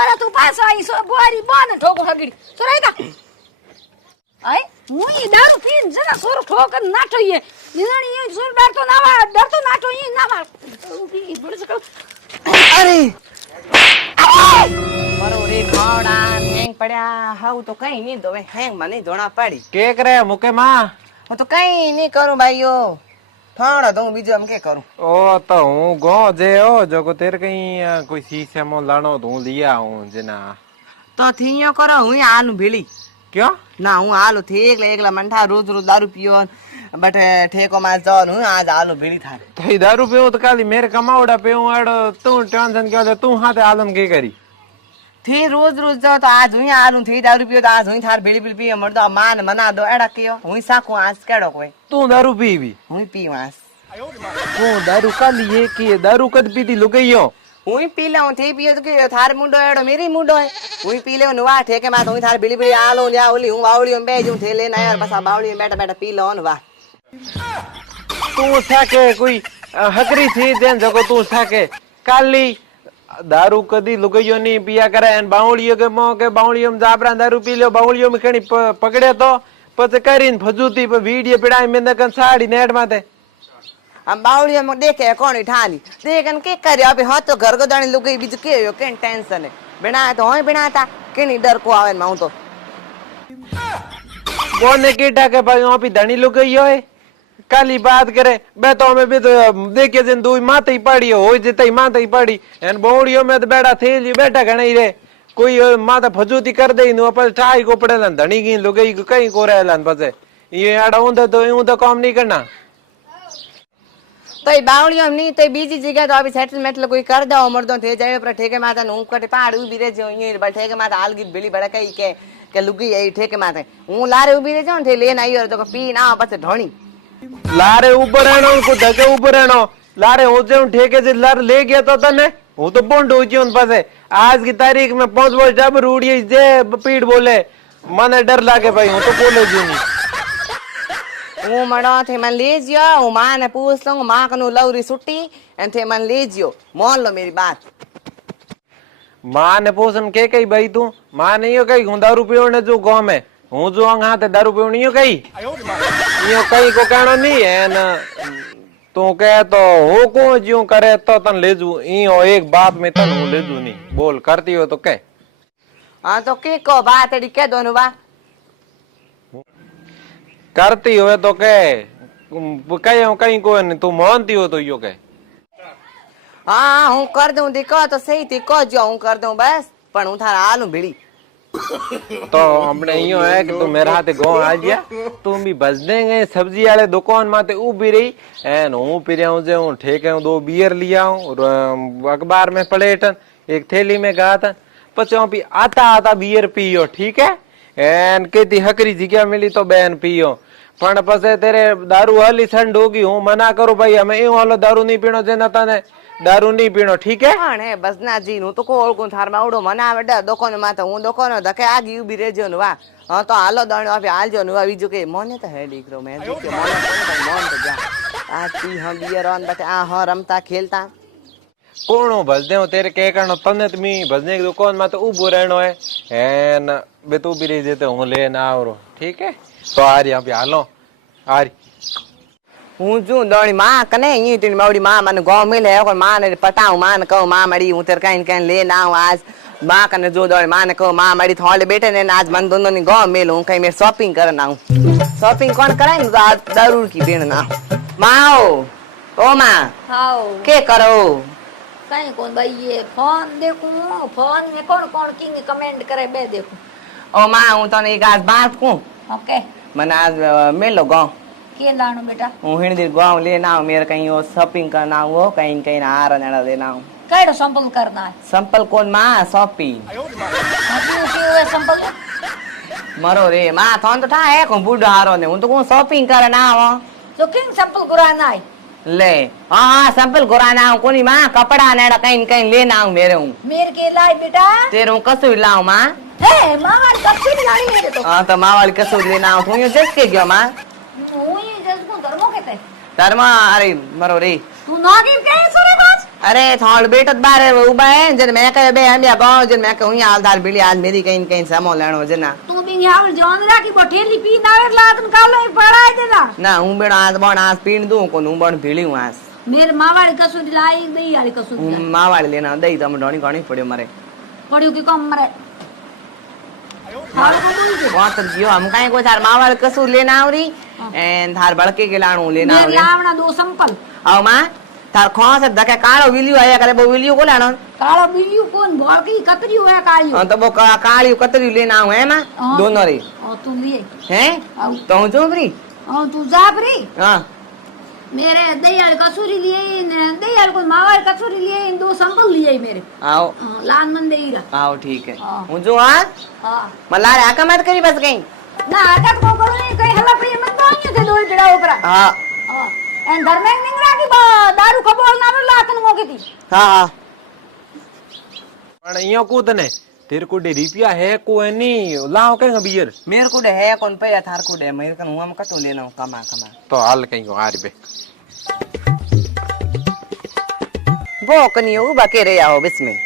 करे तू पास आई सो बोरी बन ठोको हगड़ी सोरेगा आई मुई दारू पीन जना सोर ठोकर नाठो ये निनाणी ये सोर डर तो नाठो ये नावा अरे मारो रे खावड़ा हैंग पड़ा हाउ तो कहीं नहीं दोवे हैंग माने धोना पड़ी के करे मुके मां હું તો કઈ નહીં કરું ભાઈઓ થોડા તો હું બીજું આમ કે કરું ओ तो हूँ गो जे ओ जो तेरे कहीं कोई शीशे में लानो तो हूँ लिया हूँ जना તો થીયો કરો હું આલું ભીલી क्यों ના હું આલું થી એકલા મંઠા રોજ રોજ દારૂ પીઓ બટ ઠેકો માં જવાનું હું આજ આલું ભીલી થાય तो ही दारू पियो तो काली मेरे कमावड़ा पियो आड़ो तू टेंशन क्यों ले तू हाथे आलम के करी થી રોજ રોજ જાવ તો આજ હું આલું થી દારૂ પીઓ તો આજ હું થાર ભીલી ભીલી પીએ મર તો માન મના દો એડા કયો હું સાકું આજ કેડો કોઈ तू दारू पीवी હું પીવું આજ तू दारू काली ये की दारू कद पीती लुगाइयो હું પી લઉં થી પીએ તો કે થાર મુંડો એડો મેરી મુંડો હે હું પી લેવું વા ઠેકે માં તો હું થાર ભીલી ભીલી આલો લ્યા ઓલી હું વાવળી બે જઉં થે લેને યાર બસ આ બાવળી બેઠા બેઠા પી લો ને વાહ तू थाके कोई हकरी थी देन जको तू थाके काली दारू कदी लुगाइयो नहीं पिया करे एन बावड़ियो के मो के बावड़ियो में जाबरा दारू पी लो बावड़ियो में कणी पकड़े तो પછી કરીને ફજૂતી પર વિડિયો પડાઈ મેં દકન સાડી નેટ માથે આમ બાવળીઓ માં દેખે કોણી ઠાની દેખન કે કર્યો અબે હા તો ઘર ગદાણી લુગઈ બીજું કેયો કેન ટેન્શન હે બના તો હોય બનાતા કેની ડર को आवे मां तो बोने कीटा के भाई वहां पे धनी लुक गई है काली बात करे बे तो हमें भी तो देखे जन दो माते ही पड़ी हो जते ही माते ही पड़ी एन बोड़ियो में तो बैठा थे जी बैठा घणी रे कोई माता फजूती कर दे नु पर ठाई को पड़ेला धनी की लुगई कहीं को रहला पछे ये आड़ा ऊंधे तो यूं तो काम नहीं करना तो बावड़ियो में नहीं तो बीजी जगह तो अभी सेटलमेंट कोई कर दो मर्दों थे जाए पर ठेके माता नु कटे पहाड़ उभी रे जो ये ठेके माता आलगी बेली बड़ा कई के लुगी आई ठेके माते हूं लारे उभी रे जो थे लेन आई और तो पी ना पछे ढोणी लारे ऊपर रहनो को धके ऊपर रहनो लारे हो जे ठेके से लार ले गया तो तने वो तो बोंड हो जियों पछे आज की तारीख में 5 वर्ष जब रूड़ी जे पीड़ बोले मने डर लागे भाई हूं तो बोले जी नहीं હું મડો થે મન લેજ્યો હું માં ને પૂછ લઉં માં કનું લવરી સુટી એન થે મન લેજ્યો મોન લો मेरी बात मां ने पूछन के कई भाई तू मां नहीं हो कई दारू पियो ने जो गांव में हूं जो अंग हाथ दारू पियो नहीं हो कई यो कई को कहनो नहीं है न तू कहे तो हो को ज्यों करे तो तन लेजू ई हो एक बात में तन हूं लेजू नहीं बोल करती हो तो कह हां तो के को बात एडी के दोनु बा करती हो तो कह कहीं कहीं को नहीं तू मानती हो तो यो कह हाँ हूं कर दूं दिको तो सही थी को जो हूं कर दूं बस पण हूं थारा आलू भीड़ी तो हमने यो है कि तू मेरे हाथे गांव आ गया तुम भी बच देंगे सब्जी वाले दुकान माते उभी रही एन हूं पी हूं जे हूं ठेके हूं 2 बियर लिया हूं अखबार में प्लेटन एक थैली में गया था पचो भी आता आता बियर पियो ठीक है एन केती हकरी जगह मिली तो बहन पियो पण पसे तेरे दारू हली ठंड होगी हूं मना करो भाई हमें एवं हालो दारू नहीं पीनो जेना तने दारू नहीं पीनो ठीक है पण हे बसना जी नु तो को ओळखून थार मावडो मना वडा दुकान माते हूं दुकान धके आगी उभी रेजो न वा हां तो हालो दाणो आपे हालजो न वा बीजो के मोने तो है दीकरो मैं जो के मोन तो जा आ ती हम बियर ऑन बटे आ हां रमता खेलता कोणो भजदे हो तेरे के करनो तने तमी भजने की दुकान में तो उबो रहनो है एन बे तू भी रही देते हूं लेन आवरो ठीक है तो आ रही अभी हालो आ रही हूं जो दणी मां कने ई तीन मावड़ी मां मन गांव में ले और मां ने पटाऊ मां ने कहू मां मड़ी हूं तेरे कहीं कहीं ले ना आज मां कने जो दणी मां ने कहू मां मड़ी थोड़े बेटे ने आज मन दोनों ने गांव में लूं कहीं मैं शॉपिंग करना हूं शॉपिंग कौन कराए ना जरूर की बेन ना मां ओ मां हाओ के करो कहीं कौन भाई ये फोन देखूं फोन में कौन कौन की कमेंट करे बे देखूं ओ मां हूं तने एक आज बात कहूं ओके मन आज मेलो गांव के लाणो बेटा हूं हिंदी गांव लेना हूं मेरे कहीं वो शॉपिंग करना हो कहीं कहीं हार नेड़ा लेना हूं केड़ो संपल करना है संपल कौन मां शॉपिंग क्यों है संपल मरो रे मां थोन तो ठा है को बूढ़ो हारो ने हूं तो को शॉपिंग करना हो तो किंग संपल गुराना है ले हां संपल गुराना हूं कोनी मां कपड़ा नेड़ा कहीं कहीं लेना हूं मेरे के लाई बेटा तेरे हूं कसु लाऊं मां ए मां कच्ची लानी मेरे तो हां तो मां वाली कसु लेना हूं तू जस के गयो मां હું જસકો ધર્મો કેતે धर्मा अरे मरो रे તું નાગી કે સુરે બાસ अरे थोड़ बेटत बारे उबा है जन मैं कहे बे हम या गांव जन मैं कहूं आज धार बिली आज मेरी कहीं कहीं समो लेनो जना तू भी यहाँ जान रहा कि बोठेली पी नावर लातन कालो पड़ाई देना ना हूं बेड़ा आज बण आज पीण दूं को हूं बण भीली हूं आज मेरे माँ वाली कसूरी लाई दही वाली कसूरी मां वाले लेना दई तम ढोणी घणी पड़ियो मारे पड़ियो की कम मरे बहुत जियो हम काई को थार मां वाले कसूर लेना आवरी एन थार बड़के के लाणू लेना मेरे लावना दो संपल आओ मां तार खों से धके कालो विलियो आया करे वो विलियो को लाणो कालो बिल्लियों कौन बोल की कतरी हुआ काली हां तो वो काली कतरी लेना आऊ है मां दोनों रे ओ तू लिए हैं तो जो फ्री ओ तू जा फ्री हां मेरे दयाल कसूरी लिए दयाल को माँ वाली कसूरी लिए इन दो संपल लिए मेरे आओ लान मन दे रहा आओ ठीक है हूं जो हां मल्ला रे आका मत करी बस गई ना आका को करो नहीं कहीं हल्ला पड़ी मत तो के दो जड़ा ऊपर हां एन धर्मेंद्र निंगरा की दारू खबोल ना लातन मोके थी हां हां पण इयो कूद ने तेरे को डे रिपिया है को एनी लाओ के बियर मेरे को दे है कौन पे थार को दे मेरे कन हम कतो लेना कमा कमा तो हाल कहीं को आर बे वो कनी हो बाके रे आओ बिस्मिल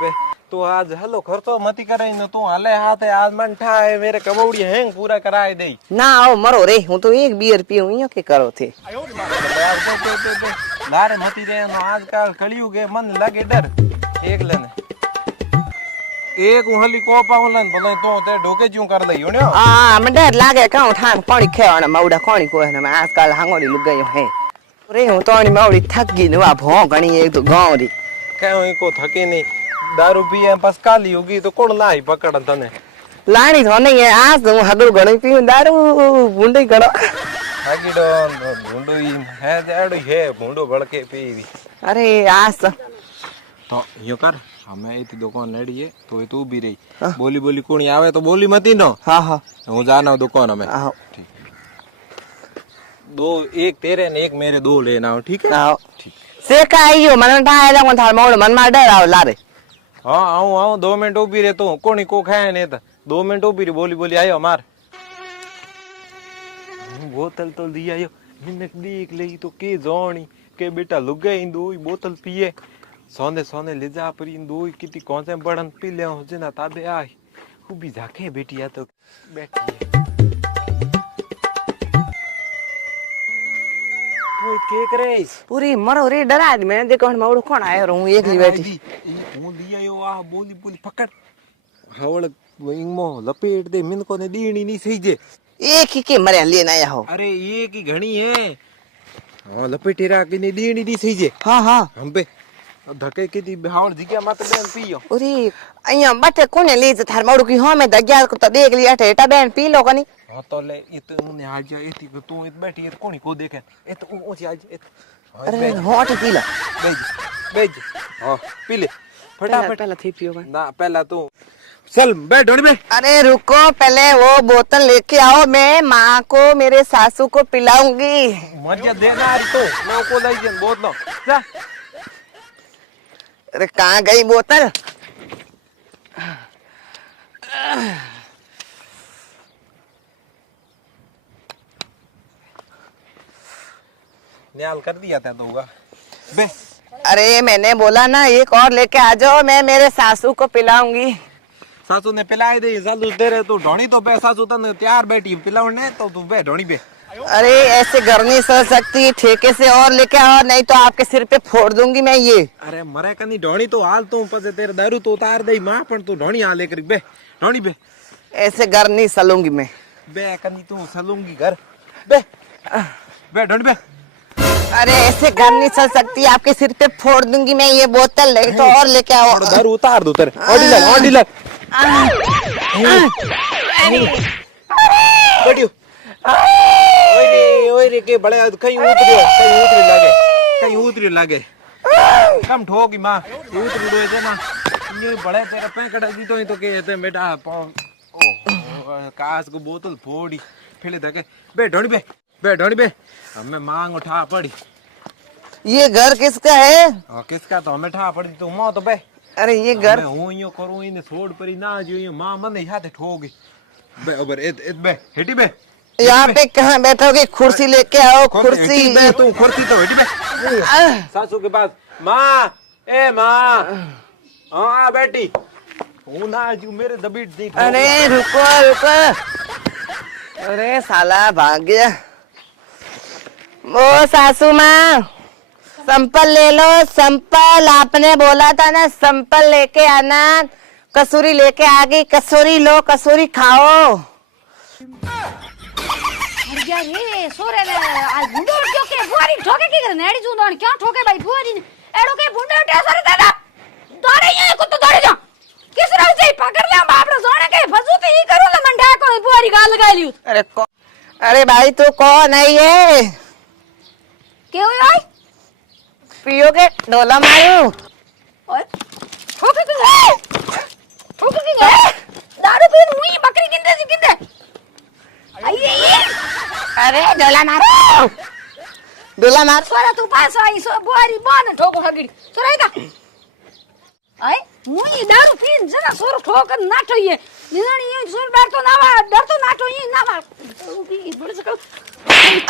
बे तू आज हलो खर्चो मती करे न तू हाले हाथ है आज मन ठा है मेरे कबौड़ी हैंग पूरा कराए दे ना आओ मरो रे हूं तो एक बियर पीऊं इयो के करो थे लारे मती रे नो आजकल कलियुग के मन लगे डर एक लेने एक हली को पावलन बोले तो ते ढोके ज्यों कर लई होने हां मैं डर लागे का ठान पानी खेवण मौडा कोणी को है मैं आजकल हांगोड़ी लुग गयो है रे हूं तो मौड़ी थक गई न भौ गणी एक तो गांव री कहो को थके नहीं दारू पिए बस काली होगी तो कौन लाई पकड़ तने लाणी तो नहीं है आज तो हगड़ गणी पीऊं दारू बुंडे करो हागीडो भूंडो है जेड़ो है भूंडो भड़के पीवी अरे आज तो यो कर हमें इतनी दुकान नेड़ी है तो तू भी रही बोली बोली कोणी आवे तो बोली मती नो हां हां हूं जाना दुकान में आओ दो एक तेरे ने एक मेरे दो लेना हो ठीक है आओ से का आइयो मन ठाए जा कोन थार मोड़ मन मार डर आओ लारे हां आऊं 2 मिनट उभी रे तू कोणी को खाए ने तो 2 मिनट उभी रे बोली बोली आयो मार बोतल तो दी आयो मिनट देख लेई तो के जोणी के बेटा लुगे इन दो बोतल पिए सोने ले जा पर इन दो कितनी कौन से बड़न पी ले हो जना ताबे आई वो भी जाके बेटिया तो बैठी है तू के करे पूरी मरो रे डरा दी मैंने देखो मौड़ कौन आयो रहूं एक ही बैठी हूं लिया यो आ बोली बोली पकड़ हवड़ इंगमो लपेट दे मिन को ने दीणी नहीं सही जे एक ही के मरे लेना आया हो अरे ये की घणी है हां लपेटेरा की ने दीणी नहीं सही जे हां हां हम पे धके की दी हावड़ जिया मत बेन पियो अरे अइया बटे कोने ले थार मौड़ की हां मैं दग्या को तो देख लिया ठेटा बेन पी लो कनी हां तो ले इत ने आज इती तू इत बैठी इत कोनी को देखे इत ऊंची आज इत अरे हॉट पी ला बेज हां पी ले फटाफट पहला थी पियो ना पहला तू चल बैठ ढोड़ी में अरे रुको पहले वो बोतल लेके आओ मैं माँ को मेरे सासू को पिलाऊंगी मजा देना री तो मैं को लाई जन बोतल जा अरे कहाँ गई बोतल न्याल कर दिया था तो होगा बे अरे मैंने बोला ना एक और लेके आ जाओ मैं मेरे सासू को पिलाऊंगी सासू ने पिलाई दे सासू तेरे तू ढोनी तो बे सासू तने तैयार बैठी पिलावने तो तू बे ढोनी बे अरे ऐसे घर नहीं सह सकती ठेके से और लेके आओ नहीं तो आपके सिर पे फोड़ दूंगी मैं ये अरे मरे कनी ढोनी तो हाल तू पसे तेरे दारू तो उतार दई मां पण तू ढोनी हाल लेकर बे ढोनी बे ऐसे घर नहीं सलूंगी मैं बे कनी तू सलूंगी घर बे बे ढोनी बे अरे ऐसे घर नहीं चल सकती आपके सिर पे फोड़ दूंगी मैं ये बोतल ले तो और लेके आओ दारू उतार दो तेरे ऑडी लग बढ़ियो ओए रे के बड़े कहीं उतरी लागे कम ठोकी मां उतरी डोए जे ना ये बड़े तेरे पैकड़ दी तो के बेटा ओ कास को बोतल फोड़ी फेले धके बे ढोनी बे हमें मांग उठा पड़ी ये घर किसका है किसका तो हमें ठा पड़ी तो मो तो बे अरे ये घर हूं यो करू इने छोड़ परी ना जो ये मां मन हाथे ठोगी बे ओबर ए बे हेटी बे यहाँ पे कहाँ बैठोगे कुर्सी लेके आओ कुर्सी बे तू कुर्सी तो हेटी बे सासू के पास माँ ए माँ हाँ बेटी हूँ ना आज मेरे दबीट देख अरे रुको रुको, अरे साला भाग गया। वो सासू माँ संपल ले लो, संपल आपने बोला था ना संपल लेके आना। कसूरी लेके आ गई, कसूरी लो, कसूरी खाओ। यार ये सोरे ने आज भूंडो क्यों के बुआरी ठोके की करे नेड़ी जूं दण क्यों ठोके भाई बुआरी ने एड़ो के भूंडो टेसर दादा दौड़े ये को तो दौड़े जा किस रह से पकड़ ले बापड़ो जोने के फजूती ही करू ले मंडा को बुआरी गाल लगा लियो। अरे भाई तू कौन है ये? के हो भाई पियोगे डोला मारू? ओए ठोके की दारू पीन हुई बकरी गिंदे से गिंदे ये अरे डोला मारो, डोला मार। सोरा तू पास आई सो बुआरी बन ठोको हगड़ी सोरा इता आई मुई दारू पीन जना सोरो ठोकर नाठो ये निनानी ये सोर डर तो नाठो ये ना मार पी बड़े सको।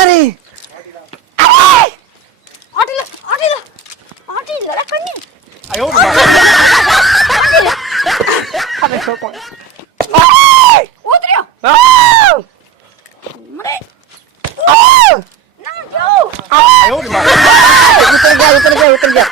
अरे आटी ले कन्नी आयो अबे तो कौन? उतरियो मरे ना क्यों आयो उतर गया।